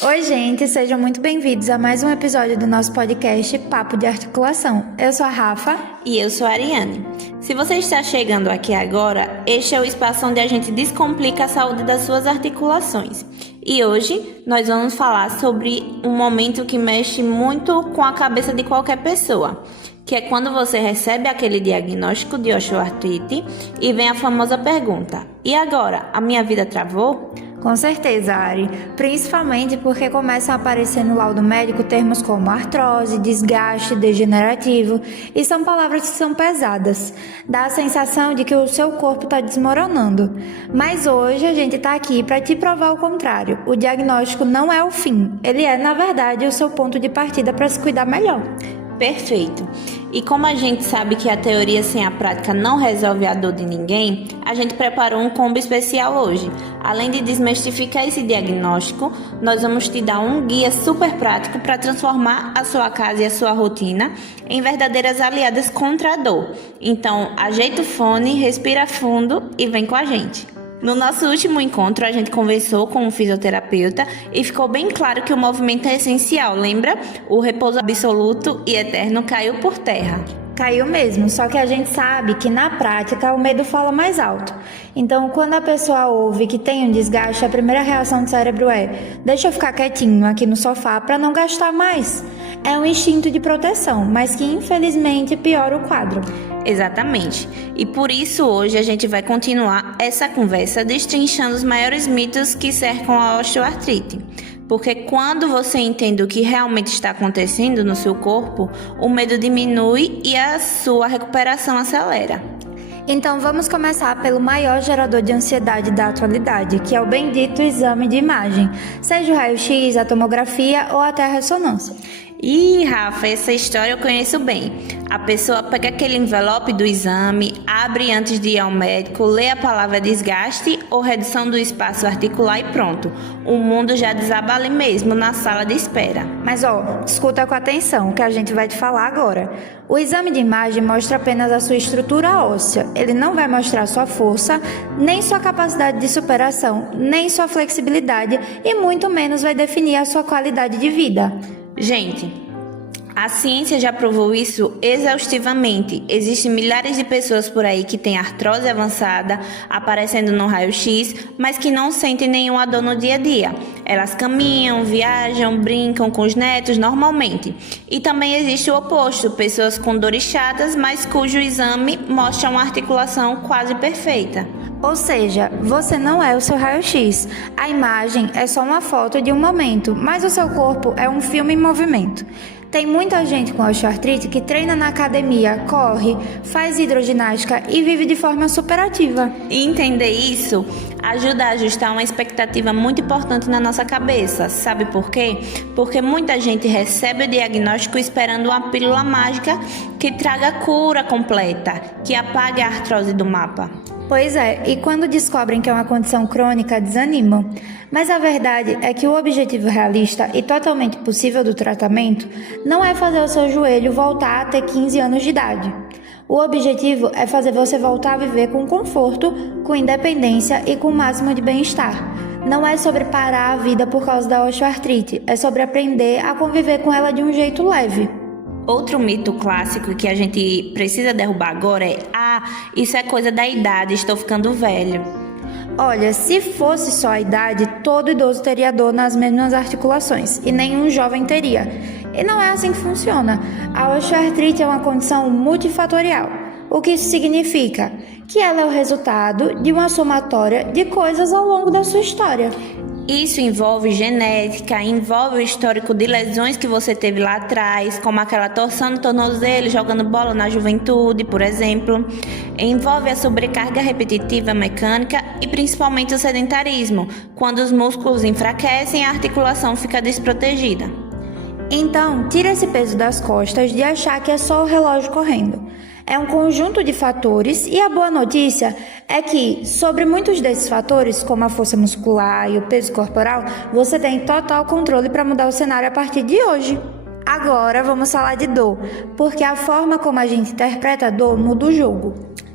Oi, gente, sejam muito bem-vindos a mais um episódio do nosso podcast Papo de Articulação. Eu sou a Rafa. E eu sou a Ariane. Se você está chegando aqui agora, este é o espaço onde a gente descomplica a saúde das suas articulações. E hoje nós vamos falar sobre um momento que mexe muito com a cabeça de qualquer pessoa, que é quando você recebe aquele diagnóstico de osteoartrite e vem a famosa pergunta: e agora, a minha vida travou? Com certeza, Ari, principalmente porque começam a aparecer no laudo médico termos como artrose, desgaste, degenerativo, e são palavras que são pesadas. Dá a sensação de que o seu corpo está desmoronando. Mas hoje a gente está aqui para te provar o contrário. O diagnóstico não é o fim, ele é, na verdade, o seu ponto de partida para se cuidar melhor. Perfeito. E como a gente sabe que a teoria sem a prática não resolve a dor de ninguém, a gente preparou um combo especial hoje. Além de desmistificar esse diagnóstico, nós vamos te dar um guia super prático para transformar a sua casa e a sua rotina em verdadeiras aliadas contra a dor. Então, ajeita o fone, respira fundo e vem com a gente. No nosso último encontro, a gente conversou com um fisioterapeuta e ficou bem claro que o movimento é essencial, lembra? O repouso absoluto e eterno caiu por terra. Caiu mesmo, só que a gente sabe que na prática o medo fala mais alto. Então, quando a pessoa ouve que tem um desgaste, a primeira reação do cérebro é: deixa eu ficar quietinho aqui no sofá para não gastar mais. É um instinto de proteção, mas que infelizmente piora o quadro. Exatamente. E por isso hoje a gente vai continuar essa conversa destrinchando os maiores mitos que cercam a osteoartrite. Porque quando você entende o que realmente está acontecendo no seu corpo, o medo diminui e a sua recuperação acelera. Então vamos começar pelo maior gerador de ansiedade da atualidade, que é o bendito exame de imagem, seja o raio-x, a tomografia ou até a ressonância. Ih, Rafa, essa história eu conheço bem. A pessoa pega aquele envelope do exame, abre antes de ir ao médico, lê a palavra desgaste ou redução do espaço articular e pronto. O mundo já desaba ali mesmo, na sala de espera. Mas escuta com atenção o que a gente vai te falar agora. O exame de imagem mostra apenas a sua estrutura óssea. Ele não vai mostrar sua força, nem sua capacidade de superação, nem sua flexibilidade e muito menos vai definir a sua qualidade de vida. Gente, a ciência já provou isso exaustivamente. Existem milhares de pessoas por aí que têm artrose avançada, aparecendo no raio-x, mas que não sentem nenhuma dor no dia a dia. Elas caminham, viajam, brincam com os netos normalmente. E também existe o oposto, pessoas com dores chatas, mas cujo exame mostra uma articulação quase perfeita. Ou seja, você não é o seu raio-x. A imagem é só uma foto de um momento, mas o seu corpo é um filme em movimento. Tem muita gente com osteoartrite que treina na academia, corre, faz hidroginástica e vive de forma superativa. E entender isso ajuda a ajustar uma expectativa muito importante na nossa cabeça. Sabe por quê? Porque muita gente recebe o diagnóstico esperando uma pílula mágica que traga a cura completa, que apague a artrose do mapa. Pois é, e quando descobrem que é uma condição crônica, desanimam. Mas a verdade é que o objetivo realista e totalmente possível do tratamento não é fazer o seu joelho voltar a ter 15 anos de idade. O objetivo é fazer você voltar a viver com conforto, com independência e com o máximo de bem-estar. Não é sobre parar a vida por causa da osteoartrite, é sobre aprender a conviver com ela de um jeito leve. Outro mito clássico que a gente precisa derrubar agora é: isso é coisa da idade, estou ficando velho. Olha, se fosse só a idade, todo idoso teria dor nas mesmas articulações e nenhum jovem teria. E não é assim que funciona. A osteoartrite é uma condição multifatorial. O que isso significa? Que ela é o resultado de uma somatória de coisas ao longo da sua história. Isso envolve genética, envolve o histórico de lesões que você teve lá atrás, como aquela torção no tornozelo, jogando bola na juventude, por exemplo. Envolve a sobrecarga repetitiva mecânica e principalmente o sedentarismo, quando os músculos enfraquecem e a articulação fica desprotegida. Então, tira esse peso das costas de achar que é só o relógio correndo. É um conjunto de fatores e a boa notícia é que, sobre muitos desses fatores, como a força muscular e o peso corporal, você tem total controle para mudar o cenário a partir de hoje. Agora vamos falar de dor, porque a forma como a gente interpreta a dor muda o jogo.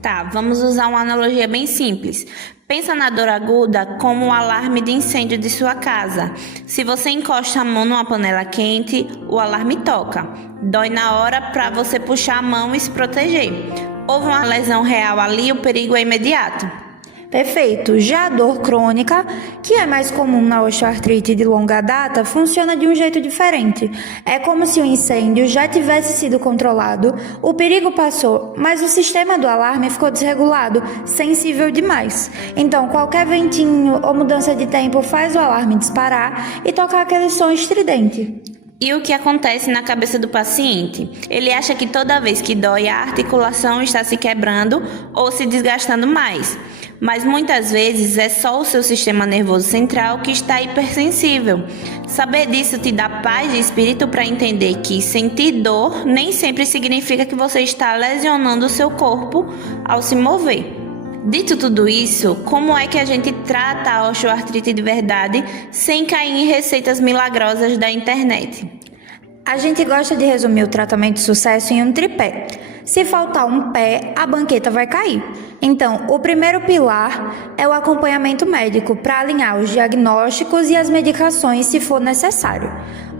Tá, vamos usar uma analogia bem simples. Pensa na dor aguda como um alarme de incêndio de sua casa. Se você encosta a mão numa panela quente, o alarme toca. Dói na hora para você puxar a mão e se proteger. Houve uma lesão real ali, o perigo é imediato. Perfeito. Já a dor crônica, que é mais comum na osteoartrite de longa data, funciona de um jeito diferente. É como se o incêndio já tivesse sido controlado, o perigo passou, mas o sistema do alarme ficou desregulado, sensível demais. Então, qualquer ventinho ou mudança de tempo faz o alarme disparar e tocar aquele som estridente. E o que acontece na cabeça do paciente? Ele acha que toda vez que dói, a articulação está se quebrando ou se desgastando mais. Mas muitas vezes é só o seu sistema nervoso central que está hipersensível. Saber disso te dá paz de espírito para entender que sentir dor nem sempre significa que você está lesionando o seu corpo ao se mover. Dito tudo isso, como é que a gente trata a osteoartrite de verdade sem cair em receitas milagrosas da internet? A gente gosta de resumir o tratamento de sucesso em um tripé. Se faltar um pé, a banqueta vai cair. Então, o primeiro pilar é o acompanhamento médico para alinhar os diagnósticos e as medicações se for necessário.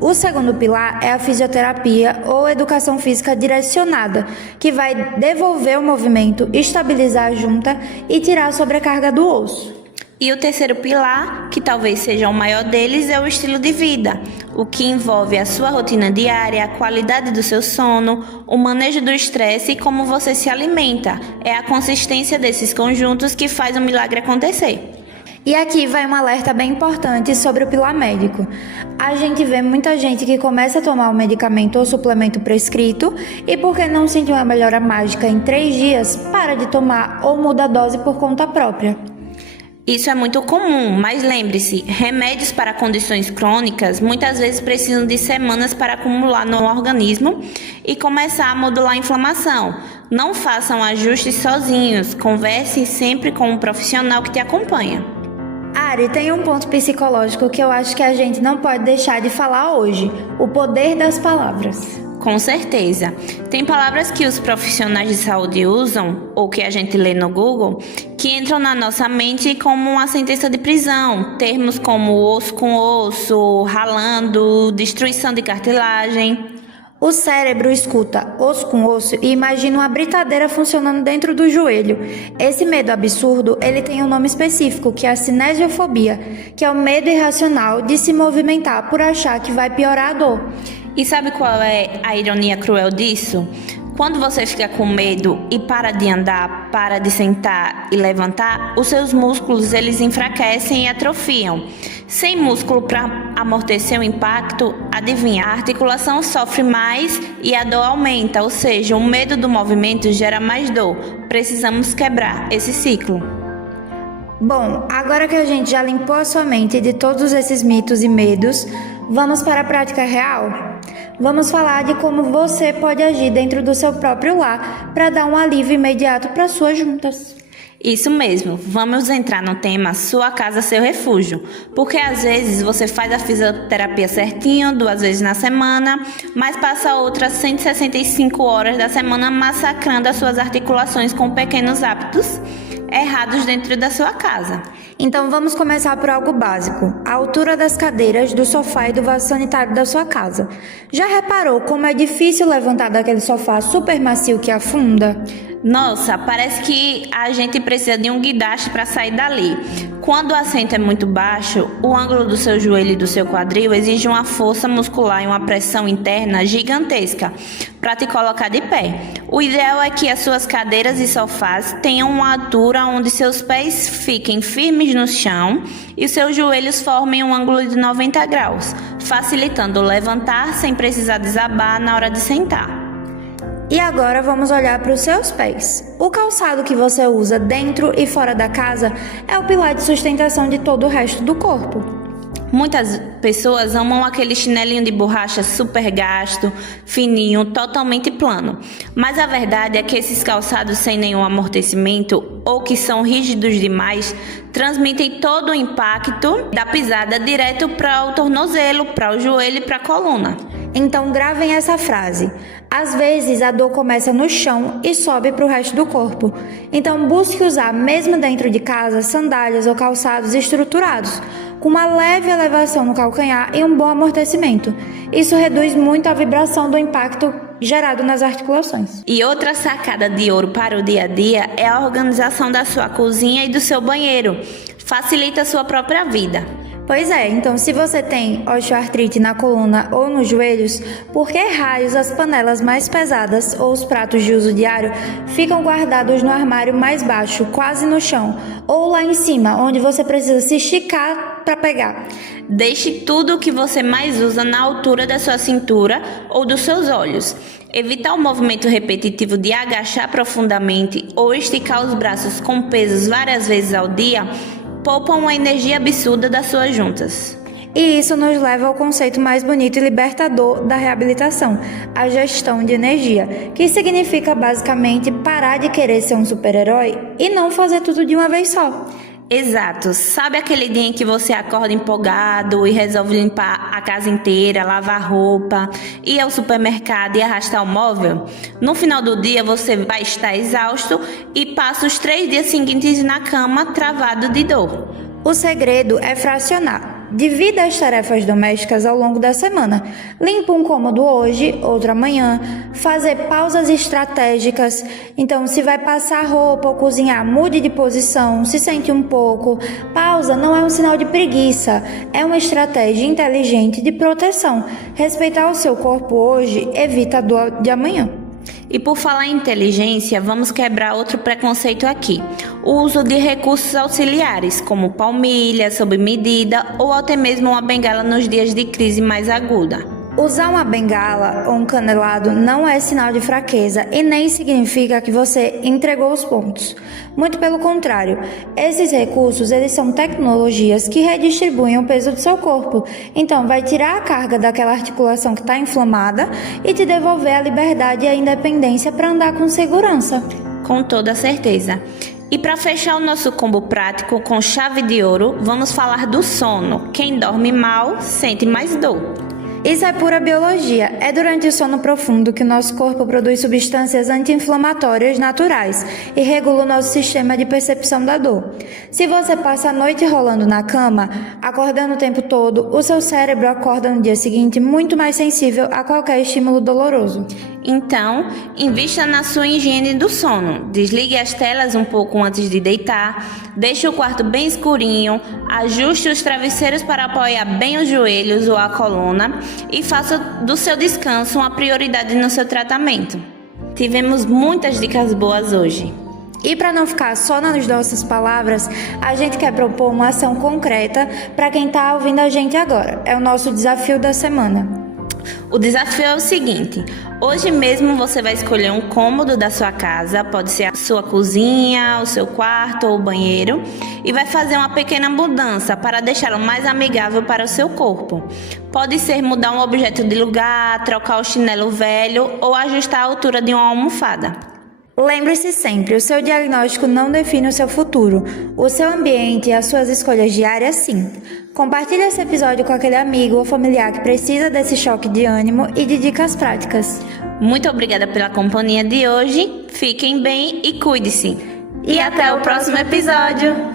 O segundo pilar é a fisioterapia ou educação física direcionada, que vai devolver o movimento, estabilizar a junta e tirar a sobrecarga do osso. E o terceiro pilar, que talvez seja o maior deles, é o estilo de vida, o que envolve a sua rotina diária, a qualidade do seu sono, o manejo do estresse e como você se alimenta. É a consistência desses conjuntos que faz o milagre acontecer. E aqui vai um alerta bem importante sobre o pilar médico. A gente vê muita gente que começa a tomar um medicamento ou suplemento prescrito e porque não sentiu uma melhora mágica em 3 dias, para de tomar ou muda a dose por conta própria. Isso é muito comum, mas lembre-se, remédios para condições crônicas muitas vezes precisam de semanas para acumular no organismo e começar a modular a inflamação. Não façam ajustes sozinhos, converse sempre com um profissional que te acompanha. Ari, tem um ponto psicológico que eu acho que a gente não pode deixar de falar hoje: o poder das palavras. Com certeza. Tem palavras que os profissionais de saúde usam, ou que a gente lê no Google, que entram na nossa mente como uma sentença de prisão. Termos como osso com osso, ralando, destruição de cartilagem. O cérebro escuta osso com osso e imagina uma britadeira funcionando dentro do joelho. Esse medo absurdo, ele tem um nome específico, que é a cinesiofobia, que é o medo irracional de se movimentar por achar que vai piorar a dor. E sabe qual é a ironia cruel disso? Quando você fica com medo e para de andar, para de sentar e levantar, os seus músculos eles enfraquecem e atrofiam. Sem músculo para amortecer o impacto, adivinha, a articulação sofre mais e a dor aumenta, ou seja, o medo do movimento gera mais dor. Precisamos quebrar esse ciclo. Bom, agora que a gente já limpou a sua mente de todos esses mitos e medos, vamos para a prática real? Vamos falar de como você pode agir dentro do seu próprio lar para dar um alívio imediato para suas juntas. Isso mesmo, vamos entrar no tema Sua Casa, Seu Refúgio, porque às vezes você faz a fisioterapia certinho, 2 vezes na semana, mas passa outras 165 horas da semana massacrando as suas articulações com pequenos hábitos errados dentro da sua casa. Então vamos começar por algo básico: a altura das cadeiras, do sofá e do vaso sanitário da sua casa. Já reparou como é difícil levantar daquele sofá super macio que afunda? Nossa, parece que a gente precisa de um guindaste para sair dali. Quando o assento é muito baixo, o ângulo do seu joelho e do seu quadril exige uma força muscular e uma pressão interna gigantesca para te colocar de pé. O ideal é que as suas cadeiras e sofás tenham uma altura onde seus pés fiquem firmes no chão e seus joelhos formem um ângulo de 90 graus, facilitando o levantar sem precisar desabar na hora de sentar. E agora vamos olhar para os seus pés. O calçado que você usa dentro e fora da casa é o pilar de sustentação de todo o resto do corpo. Muitas pessoas amam aquele chinelinho de borracha super gasto, fininho, totalmente plano. Mas a verdade é que esses calçados sem nenhum amortecimento ou que são rígidos demais transmitem todo o impacto da pisada direto para o tornozelo, para o joelho e para a coluna. Então gravem essa frase. Às vezes a dor começa no chão e sobe para o resto do corpo. Então busque usar, mesmo dentro de casa, sandálias ou calçados estruturados, com uma leve elevação no calcanhar e um bom amortecimento. Isso reduz muito a vibração do impacto gerado nas articulações. E outra sacada de ouro para o dia a dia é a organização da sua cozinha e do seu banheiro. Facilita a sua própria vida. Pois é, então se você tem osteoartrite na coluna ou nos joelhos, por que raios as panelas mais pesadas ou os pratos de uso diário ficam guardados no armário mais baixo, quase no chão, ou lá em cima, onde você precisa se esticar para pegar? Deixe tudo o que você mais usa na altura da sua cintura ou dos seus olhos. Evitar o movimento repetitivo de agachar profundamente ou esticar os braços com pesos várias vezes ao dia poupam uma energia absurda das suas juntas. E isso nos leva ao conceito mais bonito e libertador da reabilitação, a gestão de energia, que significa basicamente parar de querer ser um super-herói e não fazer tudo de uma vez só. Exato. Sabe aquele dia em que você acorda empolgado e resolve limpar a casa inteira, lavar roupa, ir ao supermercado e arrastar o móvel? No final do dia você vai estar exausto e passa os 3 dias seguintes na cama travado de dor. O segredo é fracionar. Divida as tarefas domésticas ao longo da semana. Limpa um cômodo hoje, outro amanhã. Fazer pausas estratégicas. Então, se vai passar roupa ou cozinhar, mude de posição, se sente um pouco. Pausa não é um sinal de preguiça, é uma estratégia inteligente de proteção. Respeitar o seu corpo hoje evita a dor de amanhã. E por falar em inteligência, vamos quebrar outro preconceito aqui. O uso de recursos auxiliares, como palmilha, sob medida ou até mesmo uma bengala nos dias de crise mais aguda. Usar uma bengala ou um canelado não é sinal de fraqueza e nem significa que você entregou os pontos. Muito pelo contrário, esses recursos eles são tecnologias que redistribuem o peso do seu corpo. Então vai tirar a carga daquela articulação que está inflamada e te devolver a liberdade e a independência para andar com segurança. Com toda certeza. E para fechar o nosso combo prático com chave de ouro, vamos falar do sono. Quem dorme mal sente mais dor. Isso é pura biologia. É durante o sono profundo que o nosso corpo produz substâncias anti-inflamatórias naturais e regula o nosso sistema de percepção da dor. Se você passa a noite rolando na cama, acordando o tempo todo, o seu cérebro acorda no dia seguinte muito mais sensível a qualquer estímulo doloroso. Então, invista na sua higiene do sono. Desligue as telas um pouco antes de deitar, deixe o quarto bem escurinho, ajuste os travesseiros para apoiar bem os joelhos ou a coluna e faça do seu descanso uma prioridade no seu tratamento. Tivemos muitas dicas boas hoje. E para não ficar só nas nossas palavras, a gente quer propor uma ação concreta para quem está ouvindo a gente agora. É o nosso desafio da semana. O desafio é o seguinte: hoje mesmo você vai escolher um cômodo da sua casa, pode ser a sua cozinha, o seu quarto ou o banheiro, e vai fazer uma pequena mudança para deixá-lo mais amigável para o seu corpo. Pode ser mudar um objeto de lugar, trocar o chinelo velho ou ajustar a altura de uma almofada. Lembre-se sempre, o seu diagnóstico não define o seu futuro. O seu ambiente e as suas escolhas diárias, sim. Compartilhe esse episódio com aquele amigo ou familiar que precisa desse choque de ânimo e de dicas práticas. Muito obrigada pela companhia de hoje. Fiquem bem e cuide-se. E até o próximo episódio!